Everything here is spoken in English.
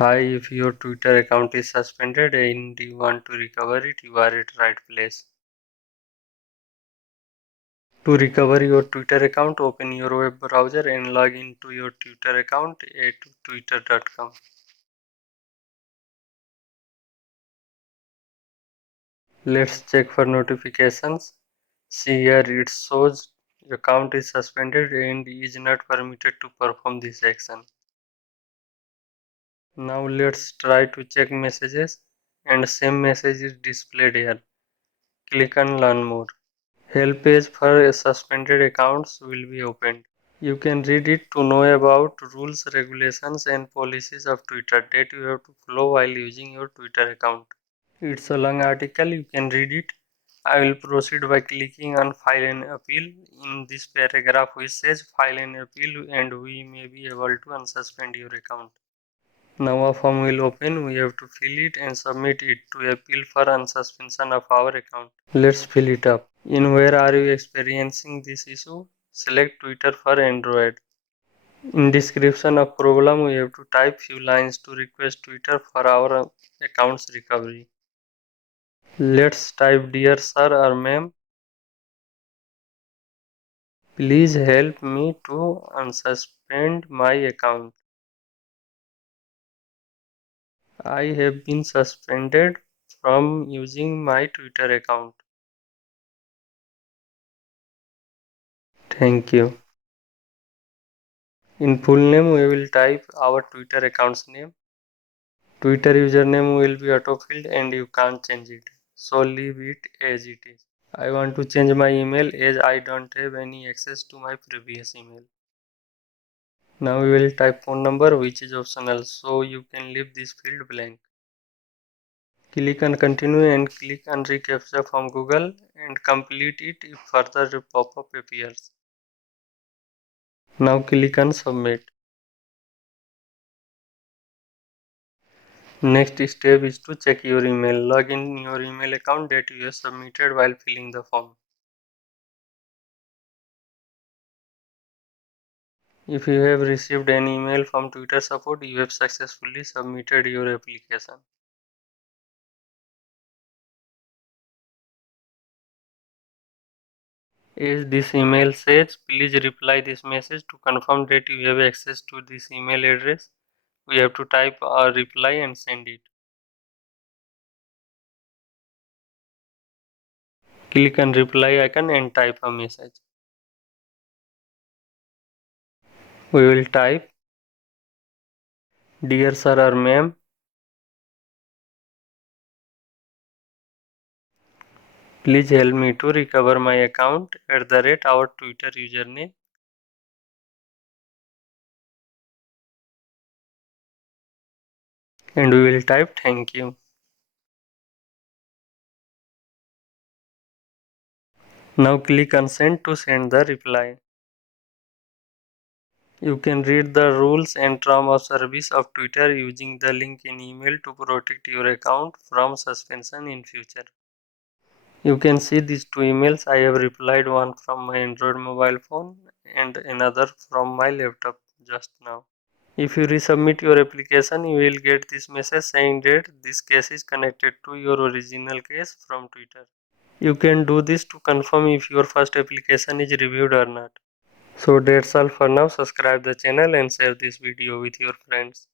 Hi, if your Twitter account is suspended and you want to recover it, you are at right place. To recover your Twitter account, open your web browser and log into your Twitter account at twitter.com. Let's check for notifications. See here it shows your account is suspended and is not permitted to perform this action. Now let's try to check messages and same message is displayed here. Click on learn more. Help page for suspended accounts will be opened. You can read it to know about rules, regulations and policies of Twitter that you have to follow while using your Twitter account. It's a long article, you can read it. I will proceed by clicking on file an appeal. In this paragraph which says file an appeal and we may be able to unsuspend your account. Now a form will open, we have to fill it and submit it to appeal for unsuspension of our account. Let's fill it up. In where are you experiencing this issue? Select Twitter for Android. In description of problem, we have to type few lines to request Twitter for our account's recovery. Let's type dear sir or ma'am, please help me to unsuspend my account. I have been suspended from using my Twitter account. Thank you. In full name, we will type our Twitter account's name. Twitter username will be autofilled and you can't change it. So leave it as it is. I want to change my email as I don't have any access to my previous email. Now we will type phone number which is optional so you can leave this field blank. Click on continue and click on reCAPTCHA from Google and complete it if further pop-up appears. Now click on submit. Next step is to check your email. Log in your email account that you have submitted while filling the form. If you have received an email from Twitter support, you have successfully submitted your application. As this email says, please reply this message to confirm that you have access to this email address. We have to type a reply and send it. Click on reply icon and type a message. We will type, dear sir or ma'am, please help me to recover my account @ our Twitter username. And we will type thank you. Now click on send to send the reply. You can read the rules and terms of service of Twitter using the link in email to protect your account from suspension in future. You can see these two emails. I have replied one from my Android mobile phone and another from my laptop just now. If you resubmit your application, you will get this message saying that this case is connected to your original case from Twitter. You can do this to confirm if your first application is reviewed or not. So that's all for now. Subscribe the channel and share this video with your friends.